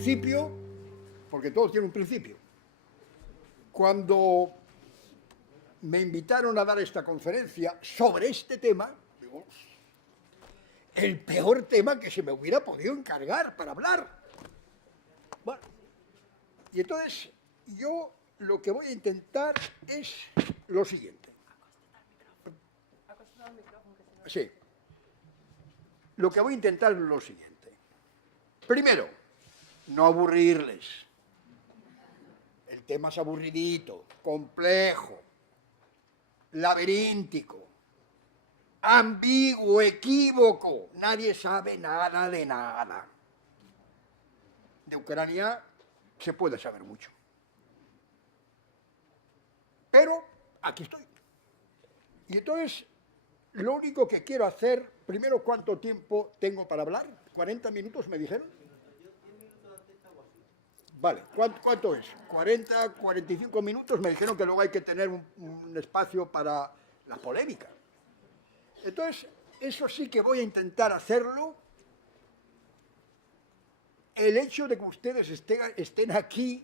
principio, porque todo tiene un principio, cuando me invitaron a dar esta conferencia sobre este tema, digo, el peor tema que se me hubiera podido encargar para hablar. Bueno, y entonces yo lo que voy a intentar es lo siguiente. Sí. Lo que voy a intentar es lo siguiente. Primero, no aburrirles. El tema es aburridito, complejo, laberíntico, ambiguo, equívoco. Nadie sabe nada de nada. De Ucrania se puede saber mucho. Pero aquí estoy. Y entonces, lo único que quiero hacer, primero, ¿cuánto tiempo tengo para hablar? ¿40 minutos me dijeron? Vale, ¿cuánto es? 40, 45 minutos. Me dijeron que luego hay que tener un espacio para la polémica. Entonces, eso sí que voy a intentar hacerlo. El hecho de que ustedes estén aquí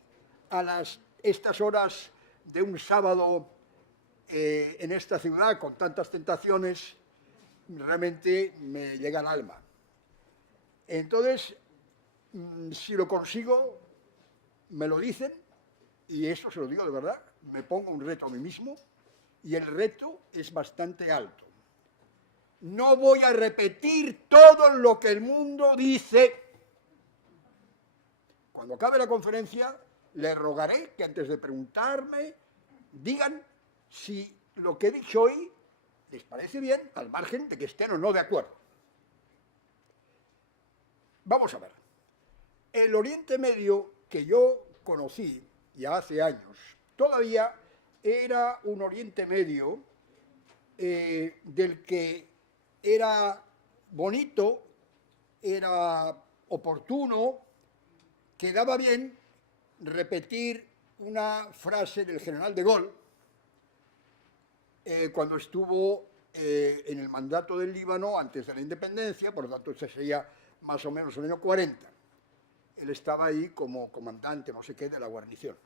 a estas horas de un sábado en esta ciudad con tantas tentaciones, realmente me llega al alma. Entonces, si lo consigo, me lo dicen, y eso se lo digo de verdad, me pongo un reto a mí mismo, y el reto es bastante alto. No voy a repetir todo lo que el mundo dice. Cuando acabe la conferencia, les rogaré que antes de preguntarme, digan si lo que he dicho hoy les parece bien, al margen de que estén o no de acuerdo. Vamos a ver. El Oriente Medio que yo conocí ya hace años, todavía era un Oriente Medio del que era bonito, era oportuno, quedaba bien repetir una frase del general de Gaulle cuando estuvo en el mandato del Líbano antes de la independencia, por lo tanto, ese sería más o menos el año 40. Él estaba ahí como comandante, no sé qué, de la guarnición.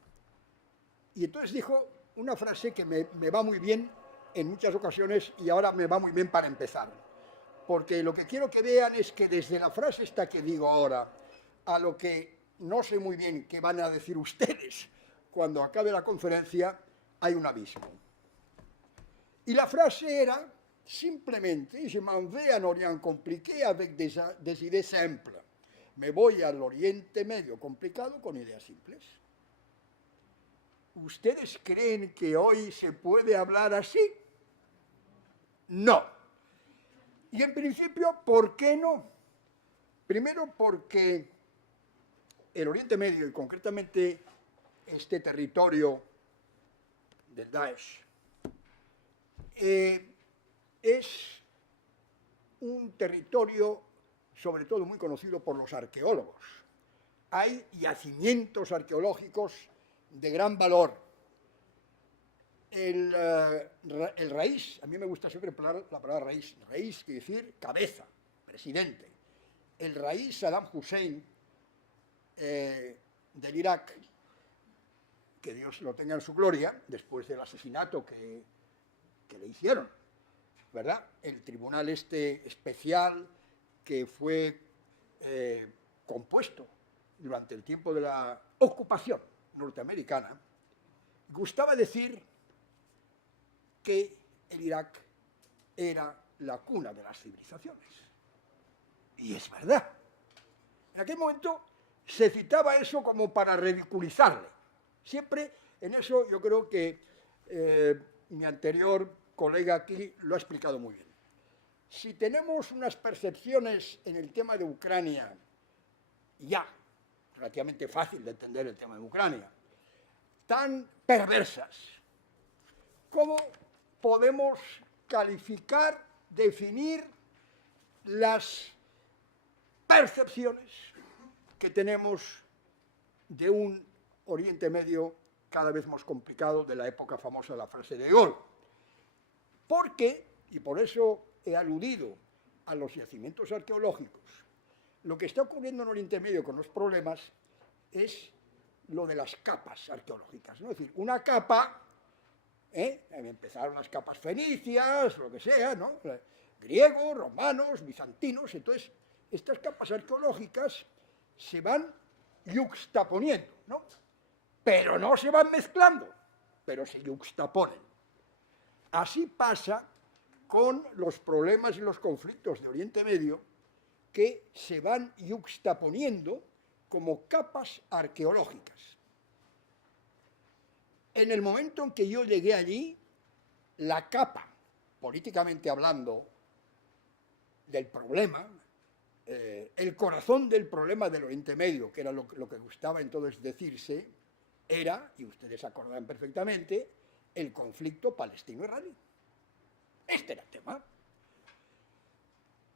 Y entonces dijo una frase que me va muy bien en muchas ocasiones y ahora me va muy bien para empezar. Porque lo que quiero que vean es que desde la frase esta que digo ahora a lo que no sé muy bien qué van a decir ustedes cuando acabe la conferencia, hay un abismo. Y la frase era simplemente, je m'en vais en Orient compliqué avec des idées simples. Me voy al Oriente Medio complicado con ideas simples. ¿Ustedes creen que hoy se puede hablar así? No. Y en principio, ¿por qué no? Primero porque el Oriente Medio, y concretamente este territorio del Daesh, es un territorio sobre todo muy conocido por los arqueólogos. Hay yacimientos arqueológicos de gran valor. El raíz, a mí me gusta siempre la palabra raíz. Raíz quiere decir cabeza, presidente. El raíz Saddam Hussein del Irak, que Dios lo tenga en su gloria, después del asesinato que le hicieron, ¿verdad? El tribunal especial que fue compuesto durante el tiempo de la ocupación norteamericana, gustaba decir que el Irak era la cuna de las civilizaciones. Y es verdad. En aquel momento se citaba eso como para ridiculizarle. Siempre en eso yo creo que mi anterior colega aquí lo ha explicado muy bien. Si tenemos unas percepciones en el tema de Ucrania, ya relativamente fácil de entender el tema de Ucrania, tan perversas, ¿cómo podemos calificar, definir las percepciones que tenemos de un Oriente Medio cada vez más complicado de la época famosa de la frase de Gaulle? Porque, y por eso he aludido a los yacimientos arqueológicos, lo que está ocurriendo en Oriente Medio con los problemas es lo de las capas arqueológicas, ¿no? Es decir, una capa, empezaron las capas fenicias, lo que sea, ¿no? Griegos, romanos, bizantinos, entonces estas capas arqueológicas se van yuxtaponiendo, ¿no? Pero no se van mezclando, pero se yuxtaponen. Así pasa con los problemas y los conflictos de Oriente Medio, que se van yuxtaponiendo como capas arqueológicas. En el momento en que yo llegué allí, la capa, políticamente hablando, del problema, el corazón del problema del Oriente Medio, que era lo que gustaba entonces decirse, era, y ustedes acordarán perfectamente, el conflicto palestino-israelí. Este era el tema.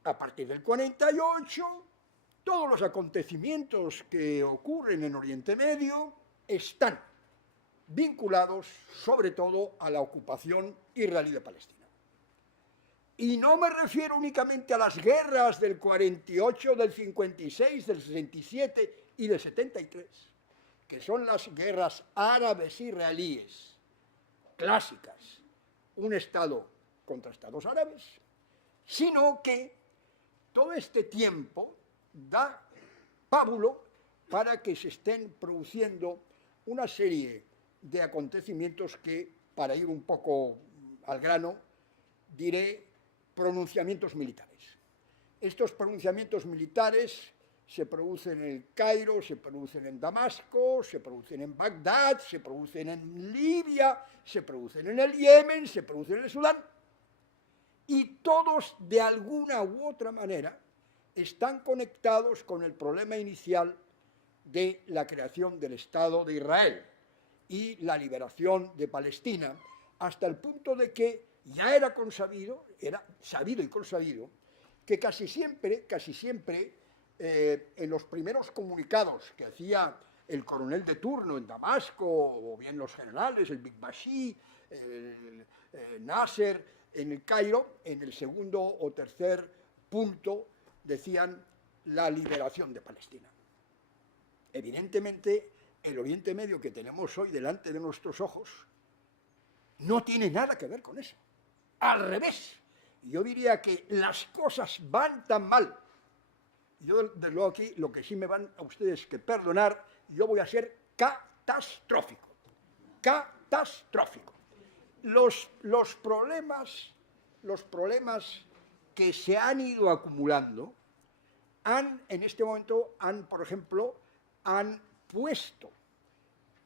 A partir del 48, todos los acontecimientos que ocurren en Oriente Medio están vinculados sobre todo a la ocupación israelí de Palestina. Y no me refiero únicamente a las guerras del 48, del 56, del 67 y del 73, que son las guerras árabes-israelíes clásicas, un Estado contra Estados árabes, sino que todo este tiempo da pábulo para que se estén produciendo una serie de acontecimientos que, para ir un poco al grano, diré pronunciamientos militares. Estos pronunciamientos militares se producen en el Cairo, se producen en Damasco, se producen en Bagdad, se producen en Libia, se producen en el Yemen, se producen en el Sudán, y todos de alguna u otra manera están conectados con el problema inicial de la creación del Estado de Israel y la liberación de Palestina, hasta el punto de que ya era sabido y consabido, que casi siempre, en los primeros comunicados que hacía el coronel de turno en Damasco, o bien los generales, el Big Bashi, el Nasser, en el Cairo, en el segundo o tercer punto decían la liberación de Palestina. Evidentemente, el Oriente Medio que tenemos hoy delante de nuestros ojos no tiene nada que ver con eso. Al revés, yo diría que las cosas van tan mal. Yo, desde luego, aquí lo que sí me van a ustedes que perdonar, yo voy a ser catastrófico. Catastrófico. Los problemas que se han ido acumulando en este momento por ejemplo, han puesto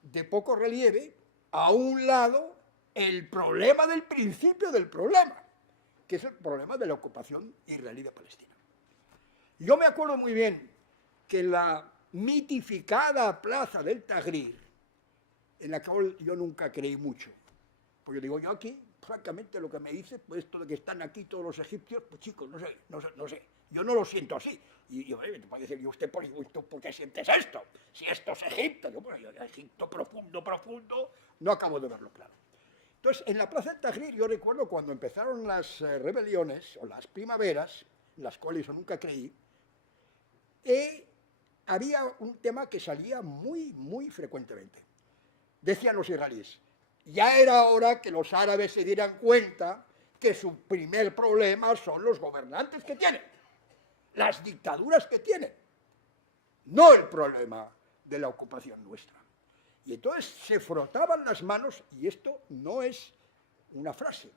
de poco relieve a un lado el problema del principio del problema, que es el problema de la ocupación israelí de Palestina. Yo me acuerdo muy bien que en la mitificada plaza del Tahrir, en la cual yo nunca creí mucho, porque digo, yo aquí, francamente, lo que me dice, pues esto de que están aquí todos los egipcios, pues chicos, no sé, yo no lo siento así. Y yo, te puede decir, ¿y usted por qué sientes esto? Si esto es Egipto, yo Egipto profundo, no acabo de verlo claro. Entonces, en la plaza del Tahrir, yo recuerdo cuando empezaron las rebeliones, o las primaveras, en las cuales yo nunca creí, había un tema que salía muy, muy frecuentemente. Decían los israelíes, ya era hora que los árabes se dieran cuenta que su primer problema son los gobernantes que tienen, las dictaduras que tienen, no el problema de la ocupación nuestra. Y entonces se frotaban las manos, y esto no es una frase,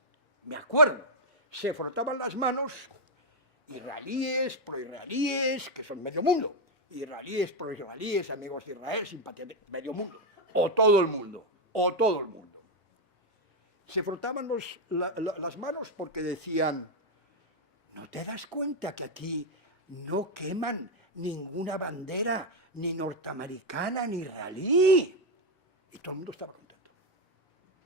me acuerdo, se frotaban las manos israelíes, proisraelíes, que son medio mundo, israelíes, proisraelíes, amigos de Israel, simpatía de medio mundo, o todo el mundo. Se frotaban las manos porque decían, ¿no te das cuenta que aquí no queman ninguna bandera, ni norteamericana, ni israelí? Y todo el mundo estaba contento.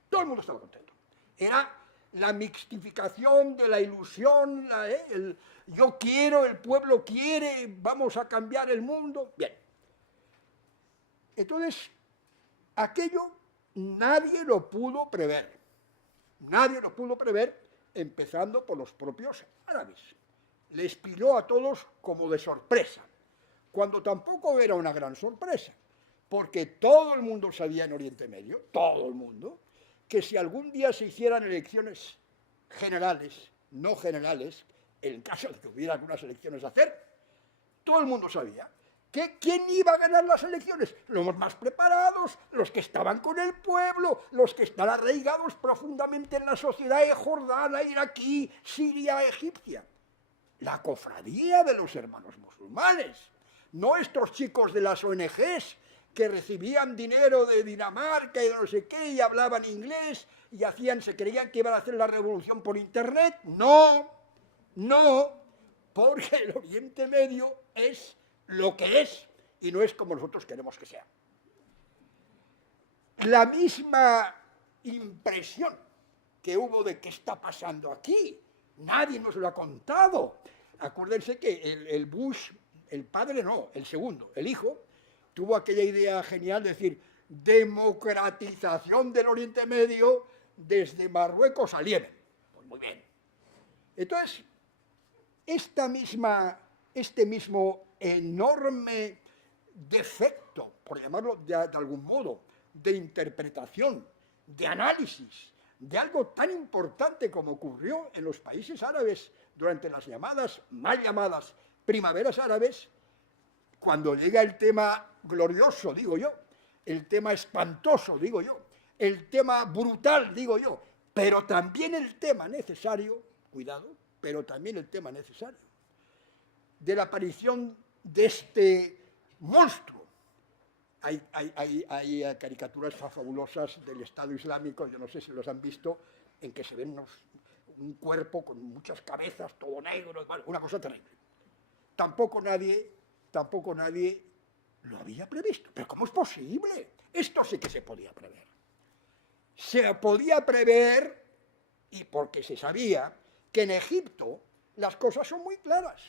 Todo el mundo estaba contento. Era la mixtificación de la ilusión, el yo quiero, el pueblo quiere, vamos a cambiar el mundo. Bien. Entonces, aquello nadie lo pudo prever. Nadie lo pudo prever, empezando por los propios árabes. Les pilló a todos como de sorpresa, cuando tampoco era una gran sorpresa, porque todo el mundo sabía en Oriente Medio, todo el mundo, que si algún día se hicieran elecciones generales, no generales, en caso de que hubiera algunas elecciones a hacer, todo el mundo sabía que quién iba a ganar las elecciones, los más preparados, los que estaban con el pueblo, los que están arraigados profundamente en la sociedad jordana, iraquí, siria, egipcia. La cofradía de los hermanos musulmanes, no estos chicos de las ONGs que recibían dinero de Dinamarca y de no sé qué y hablaban inglés y se creían que iban a hacer la revolución por internet. No, no, porque el Oriente Medio es lo que es y no es como nosotros queremos que sea. La misma impresión que hubo de qué está pasando aquí, nadie nos lo ha contado. Acuérdense que el Bush, el padre no, el segundo, el hijo, tuvo aquella idea genial de decir democratización del Oriente Medio desde Marruecos al Yemen. Pues muy bien. Entonces, este mismo enorme defecto, por llamarlo de algún modo, de interpretación, de análisis, de algo tan importante como ocurrió en los países árabes durante las mal llamadas primaveras árabes, cuando llega el tema glorioso, digo yo, el tema espantoso, digo yo, el tema brutal, digo yo, pero también el tema necesario, cuidado, pero también el tema necesario, de la aparición de este monstruo. Hay caricaturas fabulosas del Estado Islámico, yo no sé si los han visto, en que se ven un cuerpo con muchas cabezas, todo negro, una cosa terrible. Tampoco nadie lo había previsto. ¿Pero cómo es posible? Esto sí que se podía prever. Se podía prever, y porque se sabía, que en Egipto las cosas son muy claras.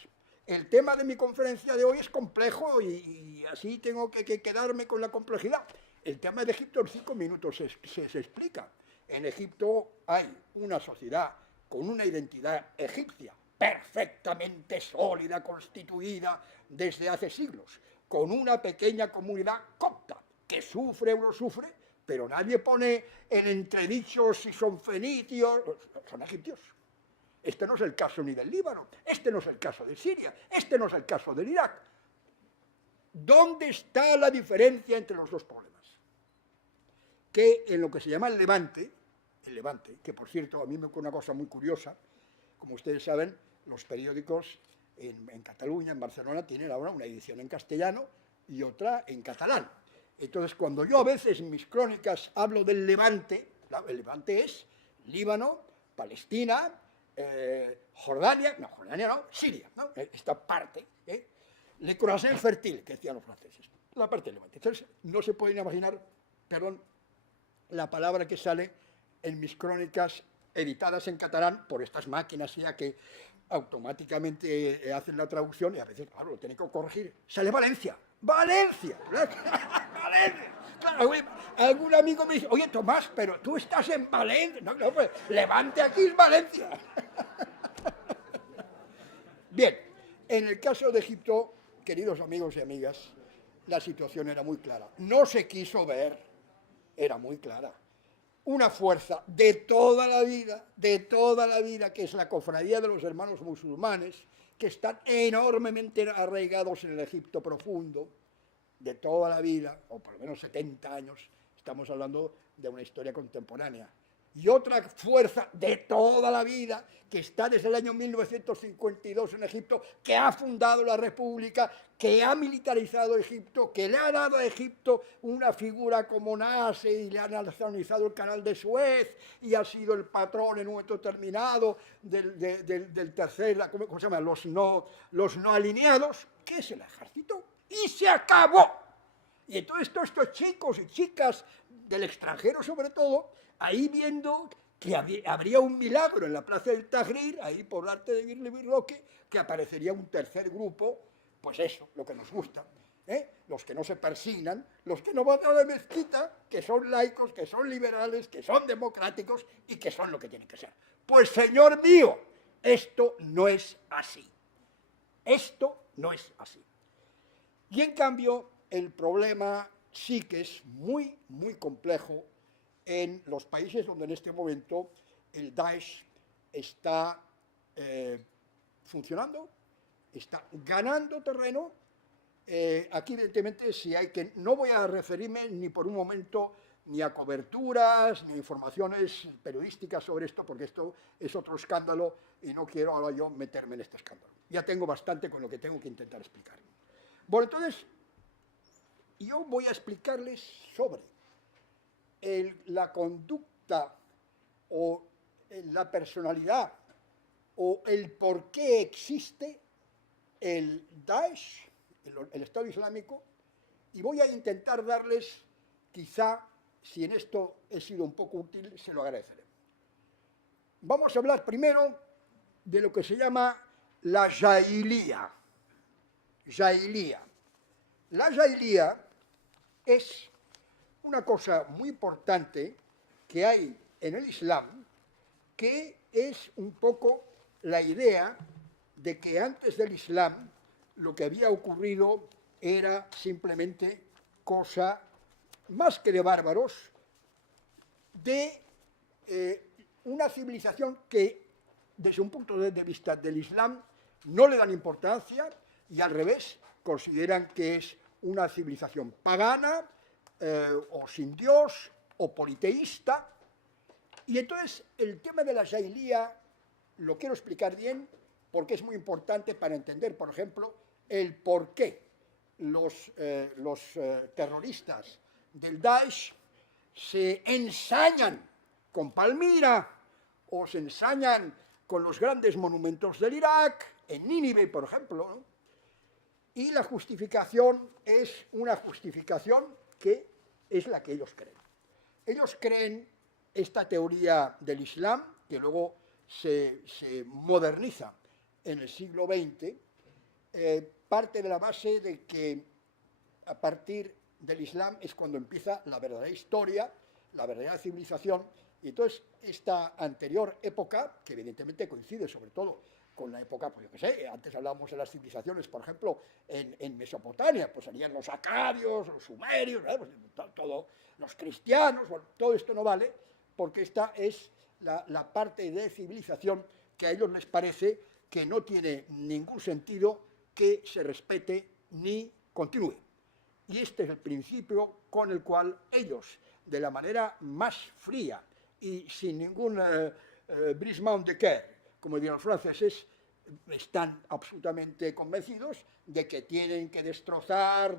El tema de mi conferencia de hoy es complejo y así tengo que quedarme con la complejidad. El tema de Egipto en 5 minutos se explica. En Egipto hay una sociedad con una identidad egipcia perfectamente sólida, constituida desde hace siglos, con una pequeña comunidad copta que sufre o no sufre, pero nadie pone en entredicho si son fenicios, son egipcios. Este no es el caso ni del Líbano, este no es el caso de Siria, este no es el caso del Irak. ¿Dónde está la diferencia entre los dos problemas? Que en lo que se llama el Levante, que por cierto a mí me ocurre una cosa muy curiosa, como ustedes saben, los periódicos en Cataluña, en Barcelona, tienen ahora una edición en castellano y otra en catalán. Entonces, cuando yo a veces en mis crónicas hablo del Levante, el Levante es Líbano, Palestina, Jordania no, Siria, ¿no? Esta parte, Le Croissant Fertile, que decían los franceses, la parte del Levante. Entonces, no se pueden imaginar, la palabra que sale en mis crónicas editadas en catalán por estas máquinas ya que automáticamente hacen la traducción y a veces, claro, lo tienen que corregir. Sale Valencia. ¡Valencia! ¡Valencia! Claro, algún amigo me dice, oye, Tomás, pero tú estás en Valencia. No, pues Levante aquí es Valencia. Bien, en el caso de Egipto, queridos amigos y amigas, la situación era muy clara. No se quiso ver, era muy clara. Una fuerza de toda la vida, que es la cofradía de los hermanos musulmanes, que están enormemente arraigados en el Egipto profundo, de toda la vida, o por lo menos 70 años, estamos hablando de una historia contemporánea. Y otra fuerza de toda la vida, que está desde el año 1952 en Egipto, que ha fundado la República, que ha militarizado Egipto, que le ha dado a Egipto una figura como Nasser y le ha nacionalizado el canal de Suez y ha sido el patrón en un momento determinado del tercer, ¿cómo se llama? Los no alineados, que es el ejército. Y se acabó. Y entonces todos estos chicos y chicas del extranjero sobre todo, ahí viendo que habría un milagro en la plaza del Tahrir, ahí por arte de Girly Roque, que aparecería un tercer grupo, pues eso, lo que nos gusta, los que no se persignan, los que no van a la mezquita, que son laicos, que son liberales, que son democráticos y que son lo que tienen que ser. Pues señor mío, esto no es así. Esto no es así. Y en cambio, el problema sí que es muy, muy complejo en los países donde en este momento el Daesh está funcionando, está ganando terreno. Aquí, evidentemente, no voy a referirme ni por un momento ni a coberturas, ni a informaciones periodísticas sobre esto, porque esto es otro escándalo y no quiero ahora yo meterme en este escándalo. Ya tengo bastante con lo que tengo que intentar explicar. Bueno, entonces, yo voy a explicarles sobre la conducta o la personalidad o el por qué existe el Daesh, el Estado Islámico, y voy a intentar darles, quizá, si en esto he sido un poco útil, se lo agradeceré. Vamos a hablar primero de lo que se llama la Jahilía. Jahilía. La Jahilía es una cosa muy importante que hay en el Islam, que es un poco la idea de que antes del Islam lo que había ocurrido era simplemente cosa, más que de bárbaros, de una civilización que, desde un punto de vista del Islam, no le dan importancia y, al revés, consideran que es una civilización pagana, o sin Dios, o politeísta. Y entonces el tema de la Jahilía lo quiero explicar bien porque es muy importante para entender, por ejemplo, el por qué los terroristas del Daesh se ensañan con Palmira o se ensañan con los grandes monumentos del Irak, en Nínive, por ejemplo, ¿no? Y la justificación es una justificación que es la que ellos creen. Ellos creen esta teoría del Islam, que luego se moderniza en el siglo XX, parte de la base de que a partir del Islam es cuando empieza la verdadera historia, la verdadera civilización, y entonces esta anterior época, que evidentemente coincide sobre todo con la época, pues yo qué sé, antes hablábamos de las civilizaciones, por ejemplo, en Mesopotamia, pues serían los acadios, los sumerios, pues, todo, los cristianos, bueno, todo esto no vale, porque esta es la parte de civilización que a ellos les parece que no tiene ningún sentido que se respete ni continúe. Y este es el principio con el cual ellos, de la manera más fría y sin ningún brisement de cœur, como dirían los franceses, están absolutamente convencidos de que tienen que destrozar,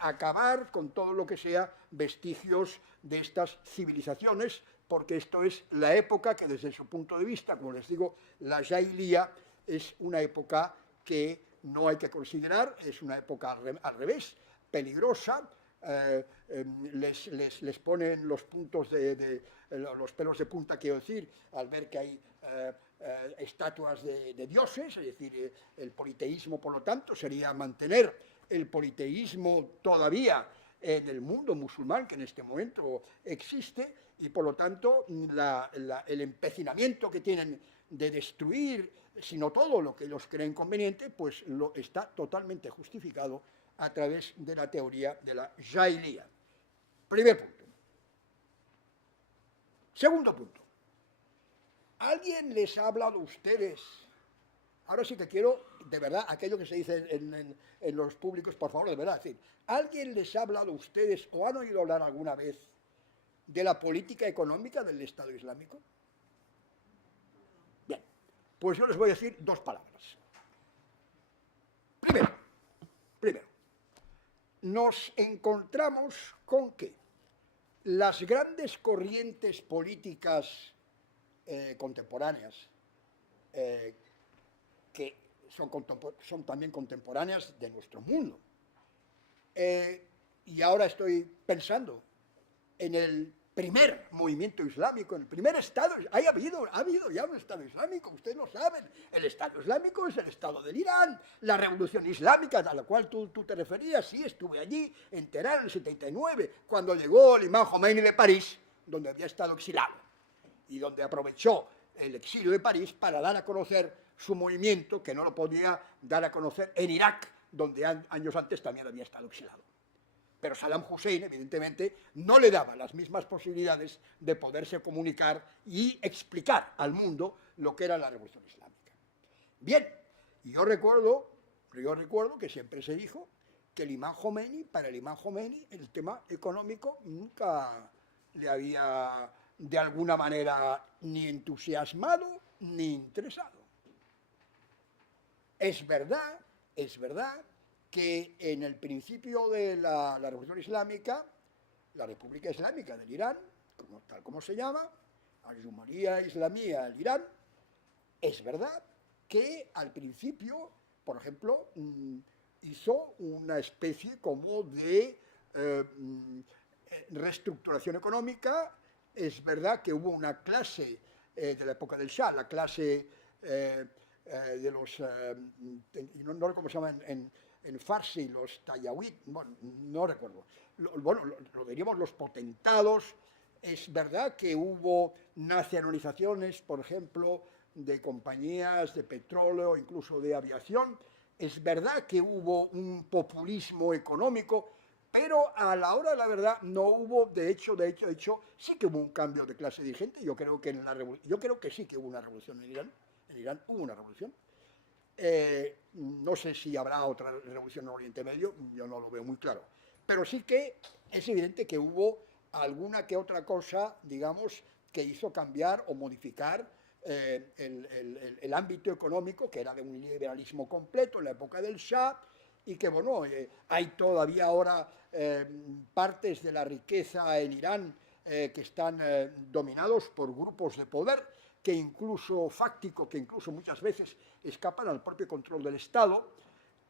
acabar con todo lo que sea vestigios de estas civilizaciones, porque esto es la época que, desde su punto de vista, como les digo, la Jahilía es una época que no hay que considerar, es una época al revés, peligrosa. Les ponen los puntos los pelos de punta, quiero decir, al ver que hay estatuas de dioses, es decir, el politeísmo, por lo tanto, sería mantener el politeísmo todavía en el mundo musulmán que en este momento existe, y por lo tanto el empecinamiento que tienen de destruir, sino todo lo que ellos creen conveniente, pues está totalmente justificado a través de la teoría de la Jahilía. Primer punto. Segundo punto. ¿Alguien les ha hablado a ustedes? Ahora sí que quiero, de verdad, aquello que se dice en los públicos, por favor, de verdad, es decir, ¿alguien les ha hablado a ustedes o han oído hablar alguna vez de la política económica del Estado Islámico? Bien, pues yo les voy a decir dos palabras. Primero, nos encontramos con que las grandes corrientes políticas contemporáneas, que son también contemporáneas de nuestro mundo, y ahora estoy pensando en el primer movimiento islámico, en el primer Estado. Ha habido ya un Estado islámico, ustedes lo saben. El Estado islámico es el Estado del Irán, la revolución islámica a la cual tú te referías. Sí, estuve allí en Teherán en el 79, cuando llegó el imán Jomeini de París, donde había estado exilado, y donde aprovechó el exilio de París para dar a conocer su movimiento, que no lo podía dar a conocer en Irak, donde años antes también había estado exilado. Pero Saddam Hussein, evidentemente, no le daba las mismas posibilidades de poderse comunicar y explicar al mundo lo que era la revolución islámica. Bien, yo recuerdo que siempre se dijo que el imán Jomeini, para el imán Jomeini, el tema económico nunca le había, de alguna manera, ni entusiasmado ni interesado. Es verdad que en el principio de la Revolución Islámica, la República Islámica del Irán, tal como se llama, Al-Jumhuriyya Islamiyya del Irán, es verdad que al principio, por ejemplo, hizo una especie como de reestructuración económica. Es verdad que hubo una clase de la época del Shah, la clase de los, no recuerdo cómo se llaman en farsi, los tayawit, bueno, no recuerdo, lo diríamos los potentados. Es verdad que hubo nacionalizaciones, por ejemplo, de compañías de petróleo, incluso de aviación. Es verdad que hubo un populismo económico, pero a la hora de la verdad no hubo, de hecho, sí que hubo un cambio de clase dirigente. Yo creo que sí que hubo una revolución en Irán. En Irán hubo una revolución. No sé si habrá otra revolución en Oriente Medio, yo no lo veo muy claro. Pero sí que es evidente que hubo alguna que otra cosa, digamos, que hizo cambiar o modificar el ámbito económico, que era de un liberalismo completo en la época del Shah, y que, bueno, hay todavía ahora partes de la riqueza en Irán que están dominados por grupos de poder, que incluso fáctico, que incluso muchas veces escapan al propio control del Estado,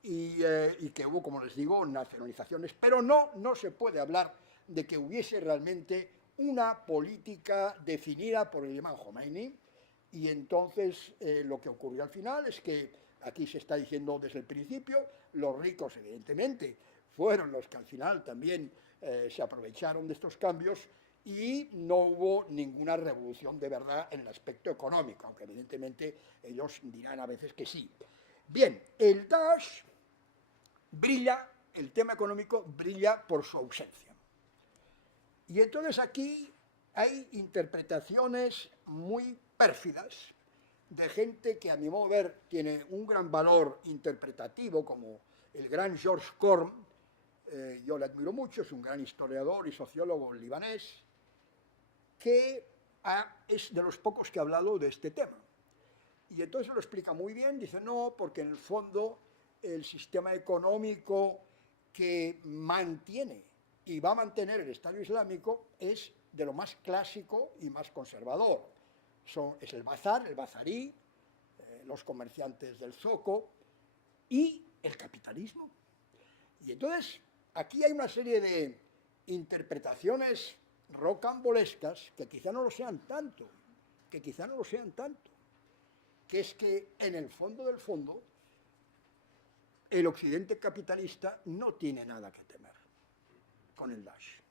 y que hubo, como les digo, nacionalizaciones, pero no se puede hablar de que hubiese realmente una política definida por el imán Jomeini. Y entonces lo que ocurrió al final es que aquí se está diciendo desde el principio, los ricos evidentemente fueron los que al final también se aprovecharon de estos cambios, y no hubo ninguna revolución de verdad en el aspecto económico, aunque evidentemente ellos dirán a veces que sí. Bien, el Daesh brilla, el tema económico brilla por su ausencia. Y entonces aquí hay interpretaciones muy pérfidas de gente que a mi modo de ver tiene un gran valor interpretativo, como el gran George Korn. Yo le admiro mucho, es un gran historiador y sociólogo libanés, que es de los pocos que ha hablado de este tema. Y entonces lo explica muy bien, dice no, porque en el fondo el sistema económico que mantiene y va a mantener el Estado Islámico es de lo más clásico y más conservador. Es el bazar, el bazarí, los comerciantes del zoco y el capitalismo. Y entonces aquí hay una serie de interpretaciones rocambolescas que quizá no lo sean tanto, que es que en el fondo del fondo el occidente capitalista no tiene nada que temer con el Daesh.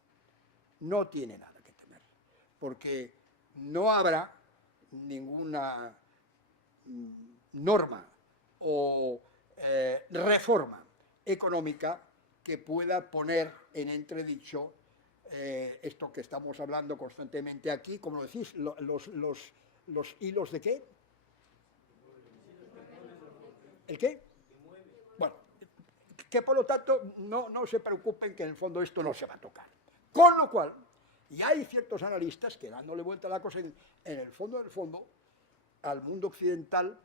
No tiene nada que temer, porque no habrá ninguna norma o reforma económica que pueda poner en entredicho esto que estamos hablando constantemente aquí, como decís, los hilos de qué. ¿El qué? Bueno, que por lo tanto no se preocupen, que en el fondo esto no se va a tocar. Con lo cual, y hay ciertos analistas que, dándole vuelta a la cosa, en el fondo, al mundo occidental,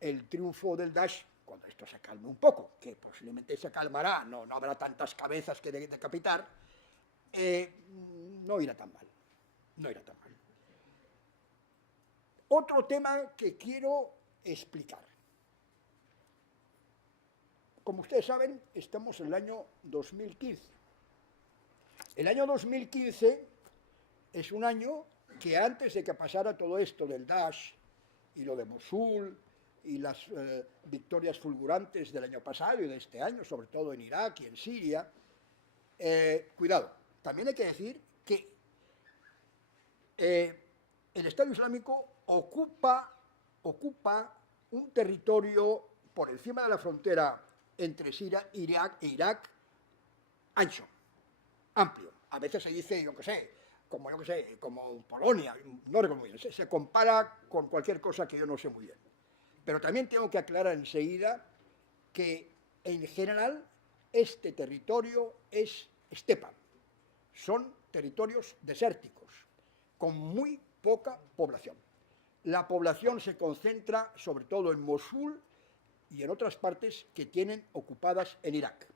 el triunfo del Daesh, cuando esto se calme un poco, que posiblemente se calmará, no habrá tantas cabezas que decapitar, no irá tan mal. Otro tema que quiero explicar. Como ustedes saben, estamos en el año 2015. El año 2015 es un año que, antes de que pasara todo esto del Daesh y lo de Mosul y las victorias fulgurantes del año pasado y de este año, sobre todo en Irak y en Siria, cuidado, también hay que decir que el Estado Islámico ocupa un territorio por encima de la frontera entre Siria, Irak e Irak, ancho. amplio. A veces se dice, yo qué sé, como Polonia, no recuerdo muy bien, se compara con cualquier cosa que yo no sé muy bien. Pero también tengo que aclarar enseguida que en general este territorio es estepa. Son territorios desérticos, con muy poca población. La población se concentra sobre todo en Mosul y en otras partes que tienen ocupadas en Irak.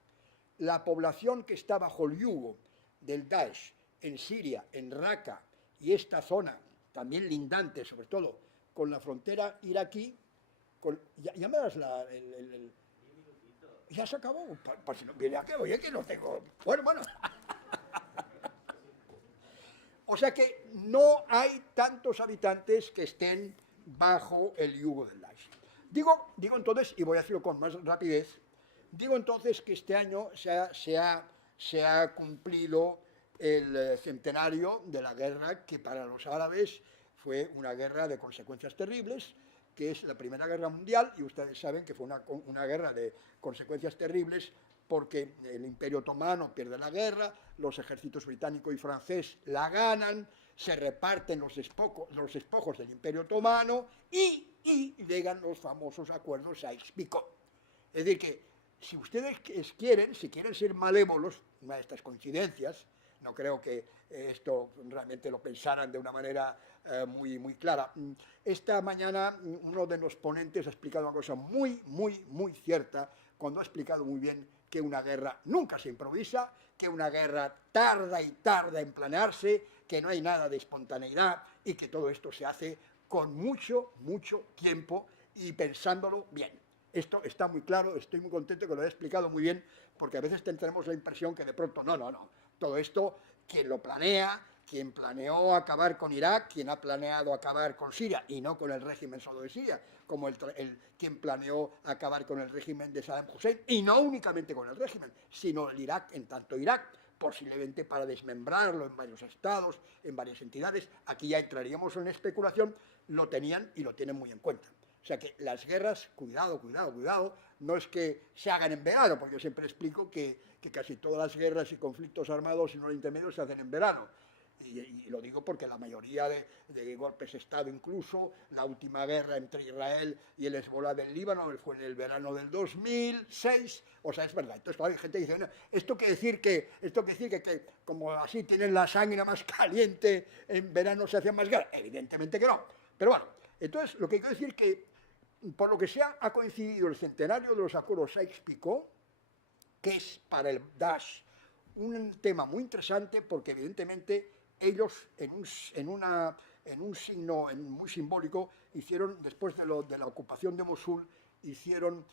La población que está bajo el yugo del Daesh en Siria, en Raqqa y esta zona, también lindante sobre todo con la frontera iraquí, ya me das ya se acabó, para si no viene a qué, oye, que no tengo... Bueno. O sea que no hay tantos habitantes que estén bajo el yugo del Daesh. Digo entonces, y voy a decirlo con más rapidez, digo entonces que este año se ha cumplido el centenario de la guerra que para los árabes fue una guerra de consecuencias terribles, que es la Primera Guerra Mundial, y ustedes saben que fue una guerra de consecuencias terribles porque el Imperio Otomano pierde la guerra, los ejércitos británico y francés la ganan, se reparten los despojos del Imperio Otomano y llegan los famosos acuerdos Sykes-Picot. Es decir, que si ustedes quieren ser malévolos, una de estas coincidencias, no creo que esto realmente lo pensaran de una manera muy clara. Esta mañana uno de los ponentes ha explicado una cosa muy cierta, cuando ha explicado muy bien que una guerra nunca se improvisa, que una guerra tarda en planearse, que no hay nada de espontaneidad y que todo esto se hace con mucho tiempo y pensándolo bien. Esto está muy claro, estoy muy contento que lo haya explicado muy bien, porque a veces tendremos la impresión que de pronto, no. Todo esto, quien lo planea, quien planeó acabar con Irak, quien ha planeado acabar con Siria, y no con el régimen solo de Siria, como quien planeó acabar con el régimen de Saddam Hussein, y no únicamente con el régimen, sino el Irak en tanto Irak, posiblemente para desmembrarlo en varios estados, en varias entidades. Aquí ya entraríamos en especulación, lo tenían y lo tienen muy en cuenta. O sea que las guerras, cuidado, no es que se hagan en verano, porque yo siempre explico que casi todas las guerras y conflictos armados en Oriente Medio se hacen en verano. Y lo digo porque la mayoría de golpes de Estado, incluso la última guerra entre Israel y el Hezbollah del Líbano, fue en el verano del 2006, o sea, es verdad. Entonces, claro, hay gente que dice, no, esto quiere decir que como así tienen la sangre más caliente, en verano se hacen más guerras. Evidentemente que no. Pero bueno, entonces lo que quiero decir que por lo que ha coincidido el centenario de los acuerdos Sykes-Picot, que es para el Daesh un tema muy interesante porque evidentemente ellos en un signo muy simbólico hicieron, después de la ocupación de Mosul, hicieron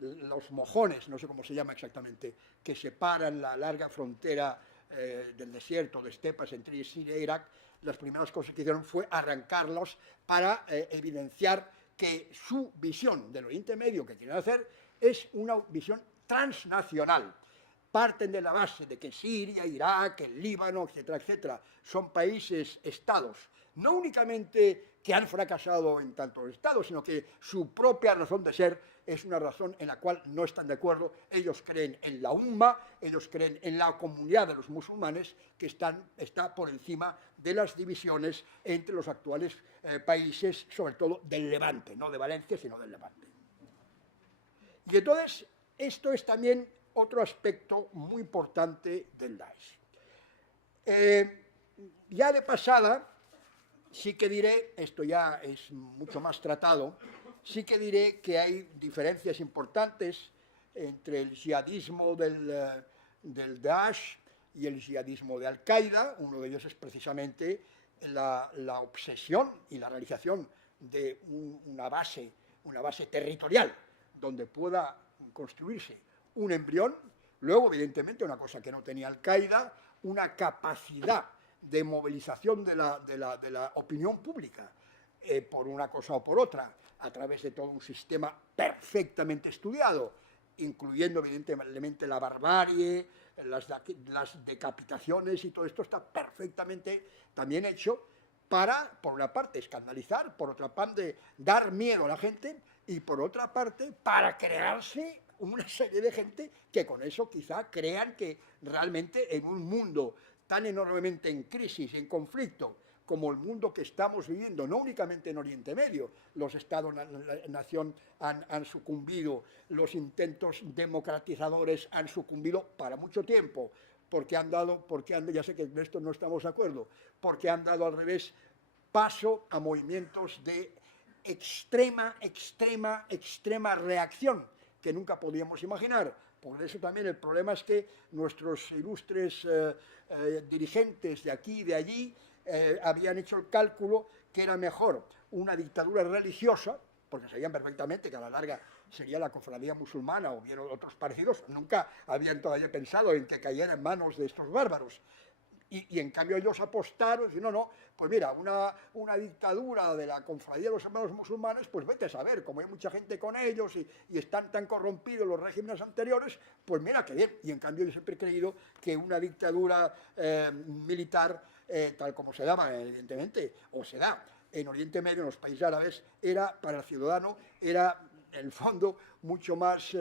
los mojones, no sé cómo se llama exactamente, que separan la larga frontera del desierto, de estepas entre Siria e Irak. Las primeras cosas que hicieron fue arrancarlos para evidenciar que su visión del Oriente Medio que quieren hacer es una visión transnacional. Parten de la base de que Siria, Irak, el Líbano, etcétera, son países, estados, no únicamente que han fracasado en tantos estados, sino que su propia razón de ser es una razón en la cual no están de acuerdo. Ellos creen en la Umma, ellos creen en la comunidad de los musulmanes que está por encima de las divisiones entre los actuales países, sobre todo del Levante, no de Valencia, sino del Levante. Y entonces, esto es también otro aspecto muy importante del Daesh. Ya de pasada, sí que diré, esto ya es mucho más tratado, sí que diré que hay diferencias importantes entre el yihadismo del Daesh y el yihadismo de Al-Qaeda. Uno de ellos es precisamente la obsesión y la realización de una base territorial donde pueda construirse un embrión. Luego, evidentemente, una cosa que no tenía Al-Qaeda, una capacidad de movilización de la opinión pública por una cosa o por otra, a través de todo un sistema perfectamente estudiado, incluyendo evidentemente la barbarie, las decapitaciones, y todo esto está perfectamente también hecho para, por una parte, escandalizar, por otra parte, dar miedo a la gente, y por otra parte, para crearse una serie de gente que con eso quizá crean que realmente en un mundo tan enormemente en crisis, en conflicto, como el mundo que estamos viviendo, no únicamente en Oriente Medio, los Estados-nación han sucumbido, los intentos democratizadores han sucumbido para mucho tiempo, ya sé que en esto no estamos de acuerdo, porque han dado al revés paso a movimientos de extrema reacción que nunca podíamos imaginar. Por eso también el problema es que nuestros ilustres dirigentes de aquí y de allí habían hecho el cálculo que era mejor una dictadura religiosa, porque sabían perfectamente que a la larga sería la cofradía musulmana o bien otros parecidos, nunca habían todavía pensado en que cayera en manos de estos bárbaros. Y en cambio ellos apostaron, y no, pues mira, una dictadura de la cofradía de los hermanos musulmanes, pues vete a saber, como hay mucha gente con ellos y están tan corrompidos los regímenes anteriores, pues mira qué bien. Y en cambio yo siempre he creído que una dictadura militar, tal como se daba evidentemente, o se da en Oriente Medio, en los países árabes, era para el ciudadano, era en el fondo mucho más...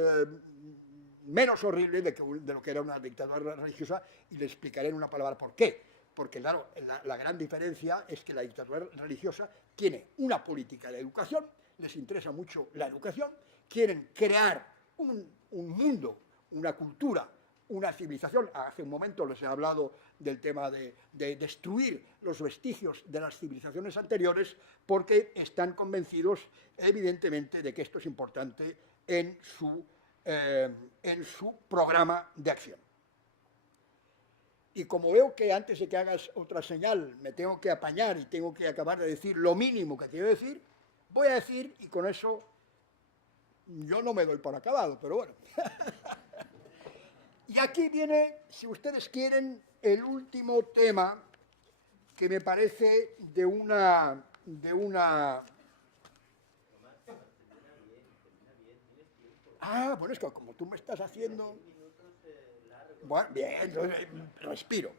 menos horrible de lo que era una dictadura religiosa, y le explicaré en una palabra por qué. Porque, claro, la gran diferencia es que la dictadura religiosa tiene una política de educación, les interesa mucho la educación, quieren crear un mundo, una cultura, una civilización. Hace un momento les he hablado del tema de destruir los vestigios de las civilizaciones anteriores, porque están convencidos, evidentemente, de que esto es importante en su programa de acción. Y como veo que antes de que hagas otra señal me tengo que apañar y tengo que acabar de decir lo mínimo que quiero decir, voy a decir, y con eso yo no me doy por acabado, pero bueno. Y aquí viene, si ustedes quieren, el último tema que me parece de una bueno, es que como tú me estás haciendo... Bueno, bien, entonces respiro.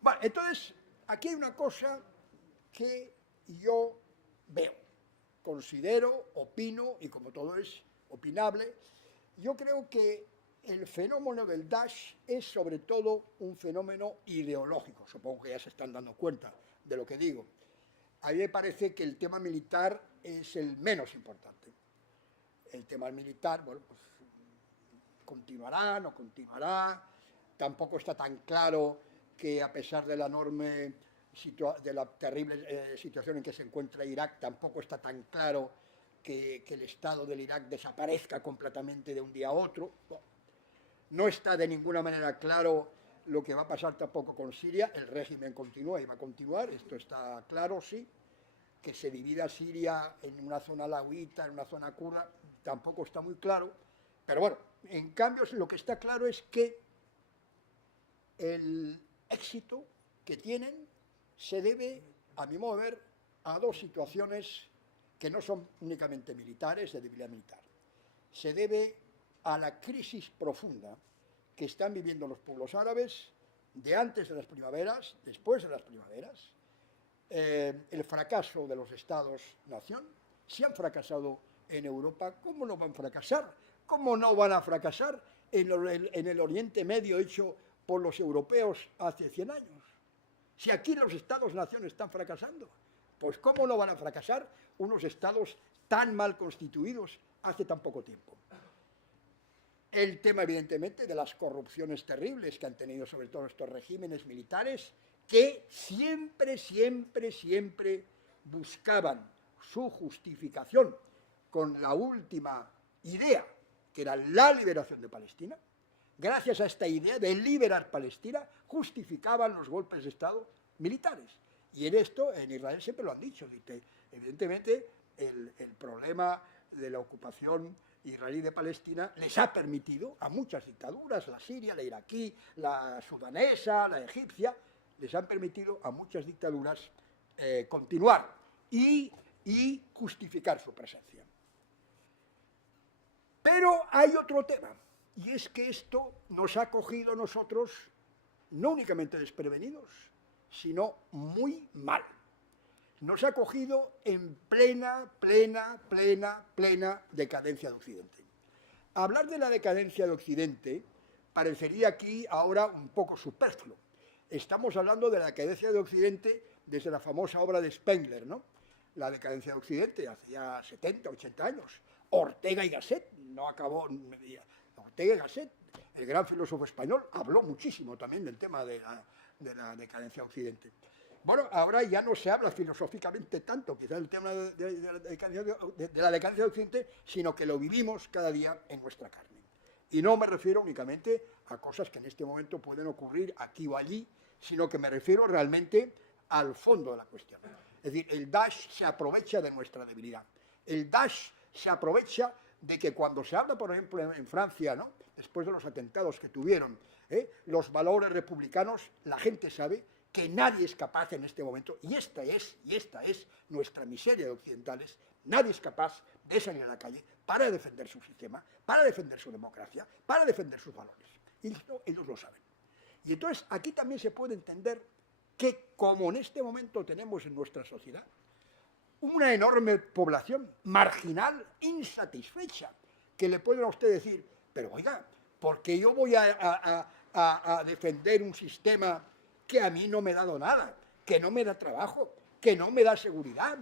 Bueno, entonces, aquí hay una cosa que yo veo, considero, opino, y como todo es opinable, yo creo que el fenómeno del Daesh es sobre todo un fenómeno ideológico. Supongo que ya se están dando cuenta de lo que digo. A mí me parece que el tema militar es el menos importante. El tema militar, bueno, pues continuará, no continuará. Tampoco está tan claro que, a pesar de la enorme, de la terrible situación en que se encuentra Irak, tampoco está tan claro que el Estado del Irak desaparezca completamente de un día a otro. No está de ninguna manera claro lo que va a pasar tampoco con Siria. El régimen continúa y va a continuar, esto está claro, sí. Que se divida Siria en una zona alauita, en una zona kurda, tampoco está muy claro. Pero bueno, en cambio lo que está claro es que el éxito que tienen se debe, a mi modo de ver, a dos situaciones que no son únicamente militares, de debilidad militar. Se debe a la crisis profunda que están viviendo los pueblos árabes de antes de las primaveras, después de las primaveras, el fracaso de los Estados-nación. Si han fracasado en Europa, ¿cómo no van a fracasar? ¿Cómo no van a fracasar en el Oriente Medio hecho por los europeos hace 100 años? Si aquí los Estados-nación están fracasando, pues ¿cómo no van a fracasar unos estados tan mal constituidos hace tan poco tiempo? El tema, evidentemente, de las corrupciones terribles que han tenido sobre todo estos regímenes militares, que siempre buscaban su justificación con la última idea, que era la liberación de Palestina. Gracias a esta idea de liberar Palestina, justificaban los golpes de Estado militares. Y en esto, en Israel siempre lo han dicho. Evidentemente, el problema de la ocupación israelí de Palestina les ha permitido a muchas dictaduras, la siria, la iraquí, la sudanesa, la egipcia, les han permitido a muchas dictaduras continuar y justificar su presencia. Pero hay otro tema, y es que esto nos ha cogido a nosotros no únicamente desprevenidos, sino muy mal. Nos ha cogido en plena decadencia de Occidente. hablar de la decadencia de Occidente parecería aquí ahora un poco superfluo. Estamos hablando de la decadencia de Occidente desde la famosa obra de Spengler, ¿no? La decadencia de Occidente, hacía 70, 80 años. Ortega y Gasset, no acabó, Ortega y Gasset, el gran filósofo español, habló muchísimo también del tema de la decadencia de Occidente. Bueno, ahora ya no se habla filosóficamente tanto, quizás del tema de la decadencia de Occidente, sino que lo vivimos cada día en nuestra carne. Y no me refiero únicamente a cosas que en este momento pueden ocurrir aquí o allí, sino que me refiero realmente al fondo de la cuestión. Es decir, el Daesh se aprovecha de nuestra debilidad. El Daesh se aprovecha de que cuando se habla, por ejemplo, en Francia, ¿no?, después de los atentados que tuvieron, los valores republicanos, la gente sabe que nadie es capaz en este momento, y esta es nuestra miseria de occidentales, nadie es capaz de salir a la calle para defender su sistema, para defender su democracia, para defender sus valores. Y ellos lo saben. Y entonces aquí también se puede entender que, como en este momento tenemos en nuestra sociedad una enorme población marginal, insatisfecha, que le pueden a usted decir, pero oiga, ¿por qué yo voy a defender un sistema que a mí no me ha dado nada, que no me da trabajo, que no me da seguridad?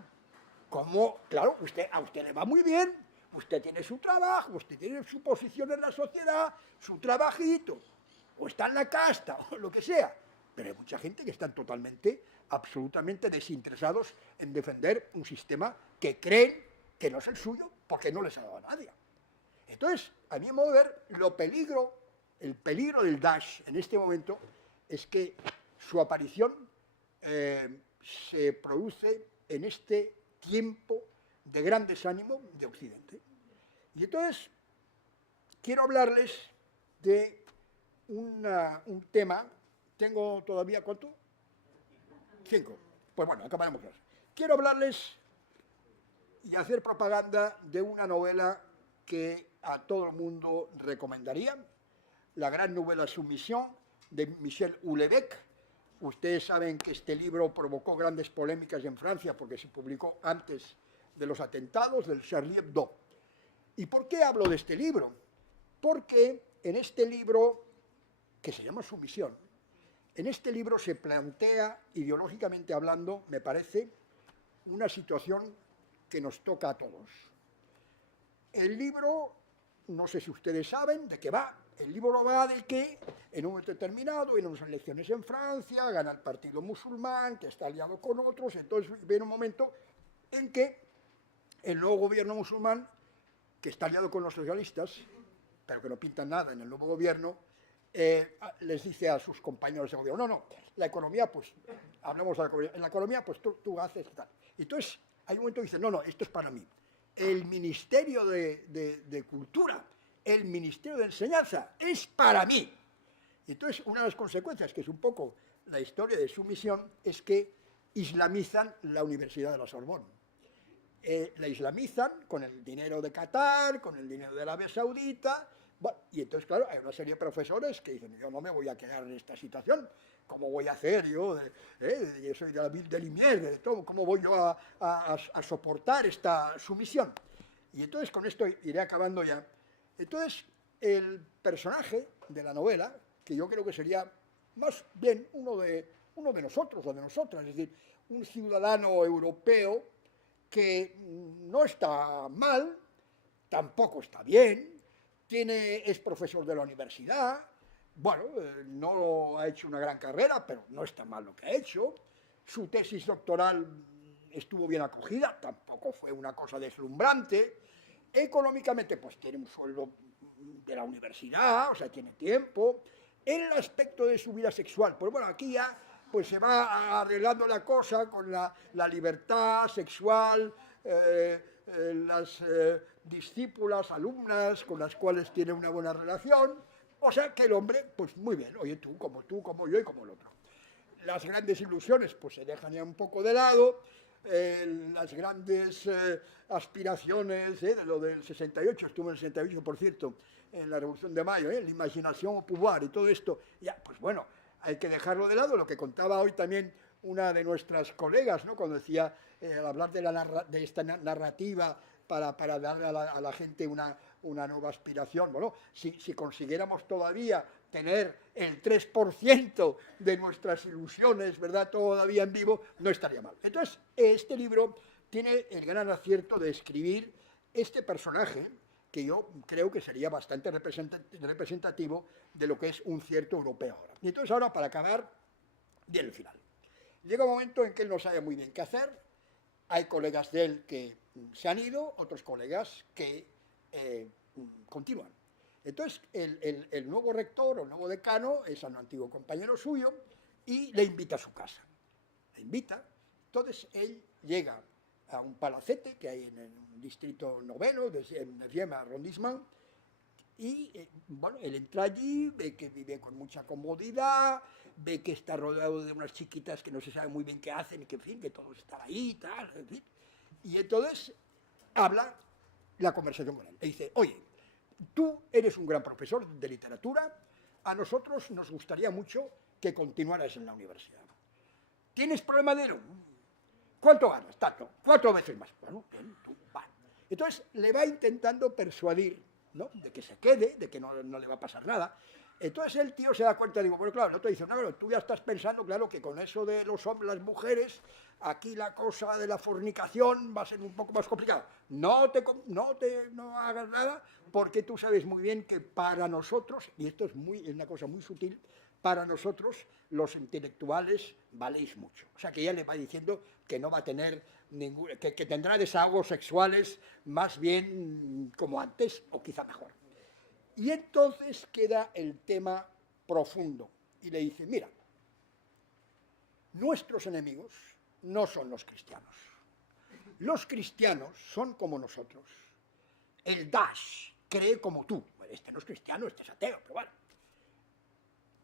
Como, claro, a usted le va muy bien, usted tiene su trabajo, usted tiene su posición en la sociedad, su trabajito, o está en la casta, o lo que sea. Pero hay mucha gente que están totalmente, absolutamente desinteresados en defender un sistema que creen que no es el suyo porque no les ha dado a nadie. Entonces, a mi modo de ver, el peligro del Daesh en este momento es que su aparición se produce en este tiempo de gran desánimo de Occidente. Y entonces quiero hablarles de un tema. ¿Tengo todavía cuánto? 5. Pues bueno, acabaremos. Quiero hablarles y hacer propaganda de una novela que a todo el mundo recomendaría, la gran novela Sumisión, de Michel Houellebecq. Ustedes saben que este libro provocó grandes polémicas en Francia porque se publicó antes de los atentados del Charlie Hebdo. ¿Y por qué hablo de este libro? Porque en este libro, que se llama Sumisión, en este libro se plantea, ideológicamente hablando, me parece, una situación que nos toca a todos. El libro, no sé si ustedes saben de qué va. El libro va de que, en un momento determinado, en unas elecciones en Francia, gana el partido musulmán, que está aliado con otros, entonces viene un momento en que el nuevo gobierno musulmán, que está aliado con los socialistas, pero que no pintan nada en el nuevo gobierno, les dice a sus compañeros de gobierno, no, la economía, pues, hablemos de la economía, en la economía, pues tú haces y tal. Entonces, hay un momento que dice, no, esto es para mí. El Ministerio de Cultura, el Ministerio de Enseñanza, es para mí. Entonces, una de las consecuencias, que es un poco la historia de Sumisión, es que islamizan la Universidad de la Sorbonne. La islamizan con el dinero de Qatar, con el dinero de Arabia Saudita. Bueno, y entonces, claro, hay una serie de profesores que dicen, yo no me voy a quedar en esta situación, ¿cómo voy a hacer yo? Yo soy de la Ville de Limiers, de todo, ¿cómo voy yo a soportar esta sumisión? Y entonces, con esto iré acabando ya. Entonces, el personaje de la novela, que yo creo que sería más bien uno de nosotros o de nosotras, es decir, un ciudadano europeo que no está mal, tampoco está bien, es profesor de la universidad, bueno, no ha hecho una gran carrera, pero no está mal lo que ha hecho, su tesis doctoral estuvo bien acogida, tampoco fue una cosa deslumbrante, económicamente pues tiene un sueldo de la universidad, o sea, tiene tiempo. En el aspecto de su vida sexual, pues bueno, aquí ya pues se va arreglando la cosa con la libertad sexual, las discípulas, alumnas con las cuales tiene una buena relación, o sea que el hombre, pues muy bien, oye, tú, como yo y como el otro. Las grandes ilusiones pues se dejan ya un poco de lado, las grandes aspiraciones, de lo del 68, estuvo en el 68, por cierto, en la Revolución de Mayo, la imaginación au pouvoir y todo esto, ya, pues bueno, hay que dejarlo de lado, lo que contaba hoy también una de nuestras colegas, ¿no?, cuando decía, al hablar de esta narrativa para darle a la gente una una nueva aspiración. Bueno, si consiguiéramos todavía tener el 3% de nuestras ilusiones, ¿verdad?, todavía en vivo, no estaría mal. Entonces, este libro tiene el gran acierto de escribir este personaje, que yo creo que sería bastante representativo de lo que es un cierto europeo ahora. Y entonces ahora, para acabar, viene el final. Llega un momento en que él no sabe muy bien qué hacer, hay colegas de él que se han ido, otros colegas que continúan. Entonces, el nuevo rector o el nuevo decano es un antiguo compañero suyo y le invita a su casa. Le invita, entonces él llega a un palacete que hay en el distrito noveno, en el 10 arrondissement, y bueno, él entra allí, ve que vive con mucha comodidad, ve que está rodeado de unas chiquitas que no se sabe muy bien qué hacen y que, en fin, que todos están ahí y tal, en fin. Y entonces habla la conversación con él. Le dice, oye, tú eres un gran profesor de literatura, a nosotros nos gustaría mucho que continuaras en la universidad. ¿Tienes problema de dinero? ¿Cuánto ganas? Tanto. 4 veces más. Bueno, bien, tú, va. Entonces le va intentando persuadir, ¿no?, de que se quede, de que no le va a pasar nada. Entonces el tío se da cuenta, digo, bueno, claro, el otro dice, no, claro, tú ya estás pensando, claro, que con eso de los hombres, las mujeres, aquí la cosa de la fornicación va a ser un poco más complicada. No hagas nada, porque tú sabes muy bien que para nosotros, y esto es una cosa muy sutil, para nosotros los intelectuales valéis mucho. O sea, que ella le va diciendo que no va a tener que tendrá desahogos sexuales más bien como antes o quizá mejor. Y entonces queda el tema profundo y le dice, mira, nuestros enemigos no son los cristianos. Los cristianos son como nosotros. El Daesh cree como tú. Este no es cristiano, este es ateo, pero bueno.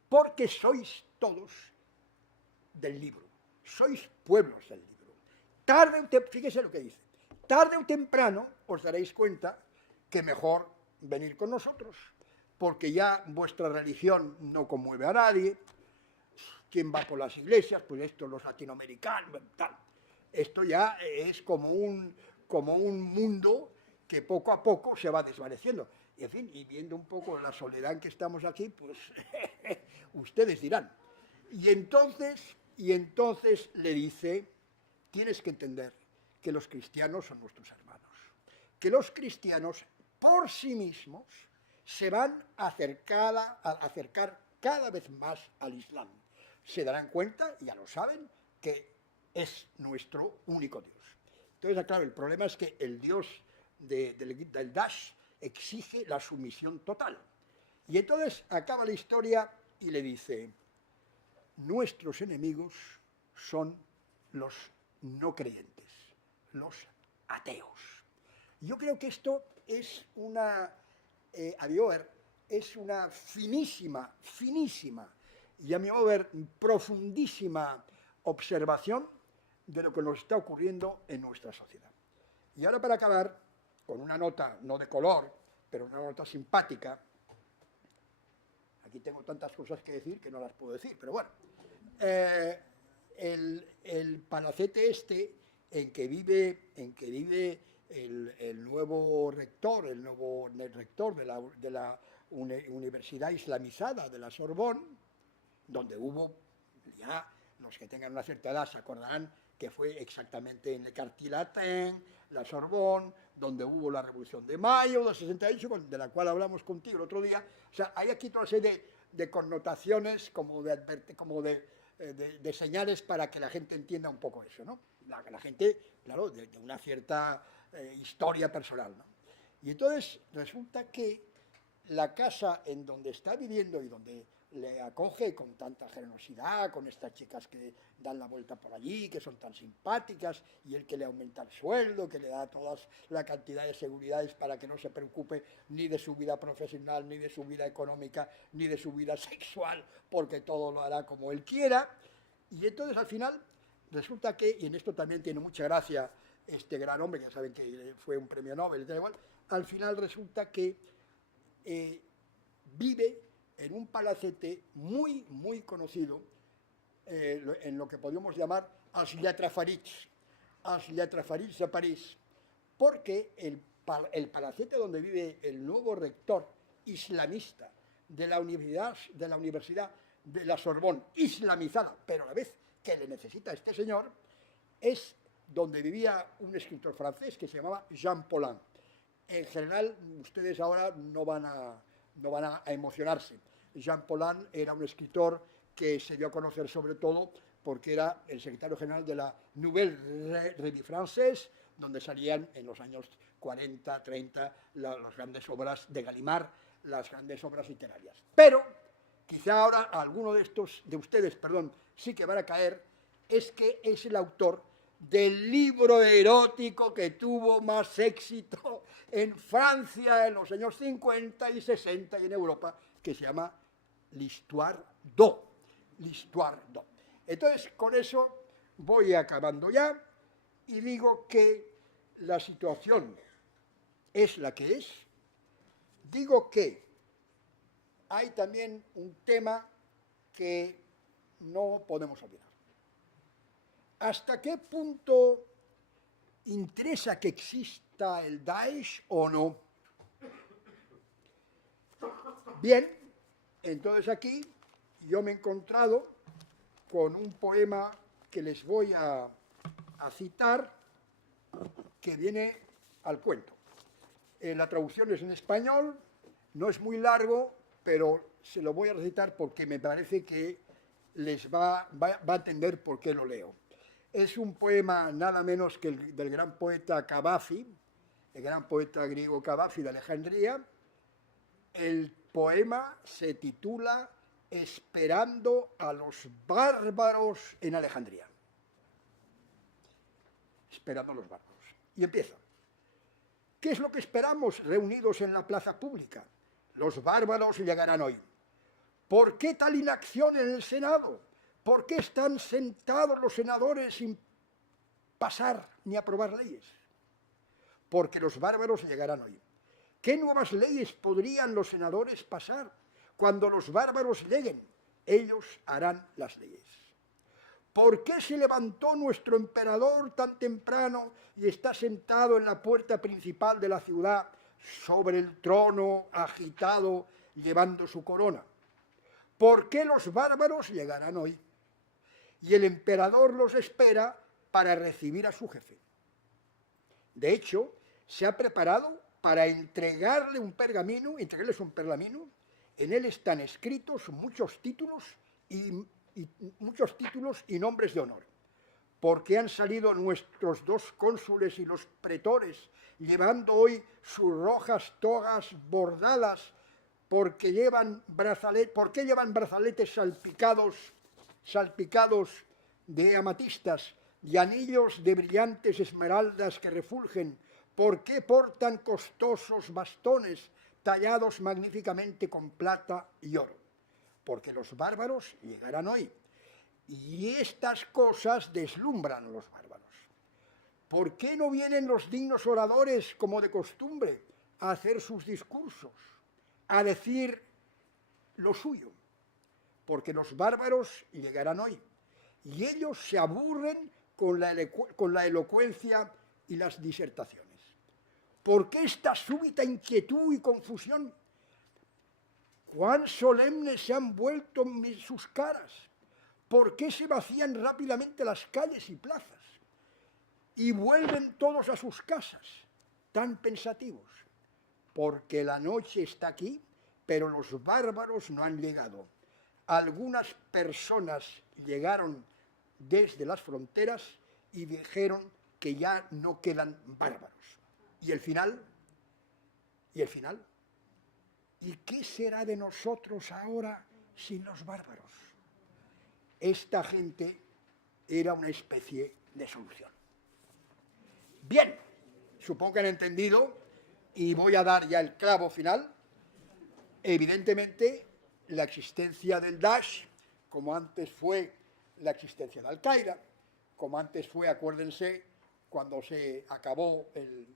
Porque sois todos del libro. Sois pueblos del libro. Fíjese lo que dice. Tarde o temprano os daréis cuenta que mejor venir con nosotros, porque ya vuestra religión no conmueve a nadie. ¿Quién va por las iglesias? Pues esto, los latinoamericanos, tal. Esto ya es como un mundo que poco a poco se va desvaneciendo. Y en fin, y viendo un poco la soledad en que estamos aquí, pues ustedes dirán. Y entonces le dice, tienes que entender que los cristianos son nuestros hermanos, que los cristianos por sí mismos se van a acercar cada vez más al Islam. Se darán cuenta, ya lo saben, que es nuestro único Dios. Entonces, claro, el problema es que el Dios del Daesh exige la sumisión total. Y entonces acaba la historia y le dice, nuestros enemigos son los no creyentes, los ateos. Yo creo que esto es es una finísima, y a mi modo de ver, profundísima observación de lo que nos está ocurriendo en nuestra sociedad. Y ahora, para acabar, con una nota, no de color, pero una nota simpática, aquí tengo tantas cosas que decir que no las puedo decir, pero bueno, el palacete este en que vive el nuevo rector, el rector de la Universidad Islamizada de la Sorbonne, donde hubo, ya los que tengan una cierta edad se acordarán que fue exactamente en el Quartier Latin, la Sorbonne, donde hubo la Revolución de Mayo del 68, de la cual hablamos contigo el otro día. O sea, hay aquí toda una serie de connotaciones, como de señales para que la gente entienda un poco eso, ¿no? La gente, claro, de una cierta historia personal, ¿no? Y entonces resulta que la casa en donde está viviendo y donde le acoge con tanta generosidad, con estas chicas que dan la vuelta por allí, que son tan simpáticas, y el que le aumenta el sueldo, que le da toda la cantidad de seguridades para que no se preocupe ni de su vida profesional, ni de su vida económica, ni de su vida sexual, porque todo lo hará como él quiera. Y entonces al final resulta que, y en esto también tiene mucha gracia este gran hombre, que ya saben que fue un premio Nobel, al final resulta que vive en un palacete muy, muy conocido, en lo que podríamos llamar As Lletrafarits de París, porque el el palacete donde vive el nuevo rector islamista de la Universidad de la Sorbonne, islamizada, pero a la vez que le necesita este señor, es donde vivía un escritor francés que se llamaba Jean Paulhan. En general, ustedes ahora no van a emocionarse. Jean Paulhan era un escritor que se dio a conocer sobre todo porque era el secretario general de la Nouvelle Revue Française, donde salían en los años 40, 30 las grandes obras de Gallimard, las grandes obras literarias. Pero quizá ahora alguno de ustedes, sí que van a caer, es que es el autor del libro erótico que tuvo más éxito en Francia en los años 50 y 60 y en Europa, que se llama L'Histoire d'O. L'Histoire d'O. Entonces, con eso voy acabando ya y digo que la situación es la que es. Digo que hay también un tema que no podemos olvidar. ¿Hasta qué punto interesa que exista el Daesh o no? Bien, entonces aquí yo me he encontrado con un poema que les voy a citar, que viene al cuento. La traducción es en español, no es muy largo, pero se lo voy a recitar porque me parece que les va a entender por qué lo leo. Es un poema nada menos que del gran poeta Cavafi, el gran poeta griego Cavafi de Alejandría. El poema se titula Esperando a los bárbaros en Alejandría. Esperando a los bárbaros. Y empieza. ¿Qué es lo que esperamos reunidos en la plaza pública? Los bárbaros llegarán hoy. ¿Por qué tal inacción en el Senado? ¿Por qué están sentados los senadores sin pasar ni aprobar leyes? Porque los bárbaros llegarán hoy. ¿Qué nuevas leyes podrían los senadores pasar? Cuando los bárbaros lleguen, ellos harán las leyes. ¿Por qué se levantó nuestro emperador tan temprano y está sentado en la puerta principal de la ciudad, sobre el trono agitado, llevando su corona? ¿Por qué los bárbaros llegarán hoy? Y el emperador los espera para recibir a su jefe. De hecho, se ha preparado para entregarles un pergamino, en él están escritos muchos títulos y nombres de honor. Porque han salido nuestros 2 cónsules y los pretores, llevando hoy sus rojas togas bordadas, ¿por qué llevan brazaletes salpicados de amatistas y anillos de brillantes esmeraldas que refulgen? ¿Por qué portan costosos bastones tallados magníficamente con plata y oro? Porque los bárbaros llegarán hoy, y estas cosas deslumbran a los bárbaros. ¿Por qué no vienen los dignos oradores, como de costumbre, a hacer sus discursos, a decir lo suyo? Porque los bárbaros llegarán hoy, y ellos se aburren con la elocuencia y las disertaciones. ¿Por qué esta súbita inquietud y confusión? ¿Cuán solemnes se han vuelto sus caras? ¿Por qué se vacían rápidamente las calles y plazas? Y vuelven todos a sus casas, tan pensativos. Porque la noche está aquí, pero los bárbaros no han llegado. Algunas personas llegaron desde las fronteras y dijeron que ya no quedan bárbaros. ¿Y el final? ¿Y el final? ¿Y qué será de nosotros ahora sin los bárbaros? Esta gente era una especie de solución. Bien, supongo que han entendido y voy a dar ya el clavo final. Evidentemente, la existencia del Daesh, como antes fue la existencia de Al-Qaeda, como antes fue, acuérdense, cuando se acabó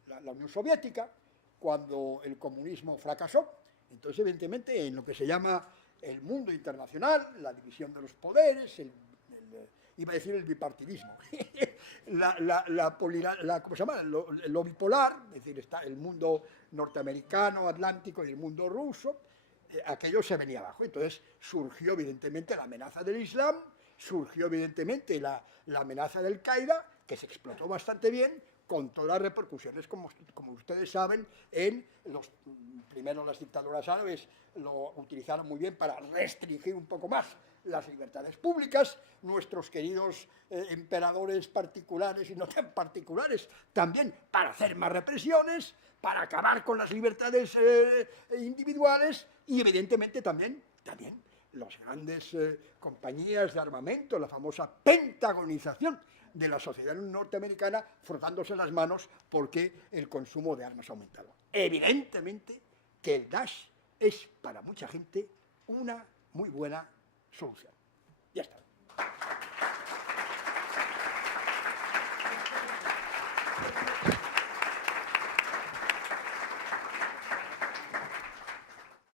la Unión Soviética, cuando el comunismo fracasó. Entonces, evidentemente, en lo que se llama el mundo internacional, la división de los poderes, iba a decir el bipartidismo, ¿cómo se llama? Lo bipolar, es decir, está el mundo norteamericano, atlántico y el mundo ruso, aquello se venía abajo. Entonces surgió evidentemente la amenaza del Islam, surgió evidentemente la amenaza del Qaeda, que se explotó bastante bien, con todas las repercusiones, como ustedes saben, primero las dictaduras árabes lo utilizaron muy bien para restringir un poco más las libertades públicas, nuestros queridos emperadores particulares y no tan particulares también para hacer más represiones, para acabar con las libertades individuales y evidentemente también las grandes compañías de armamento, la famosa pentagonización de la sociedad norteamericana, frotándose las manos porque el consumo de armas ha aumentado. Evidentemente que el Daesh es para mucha gente una muy buena solución. Ya está.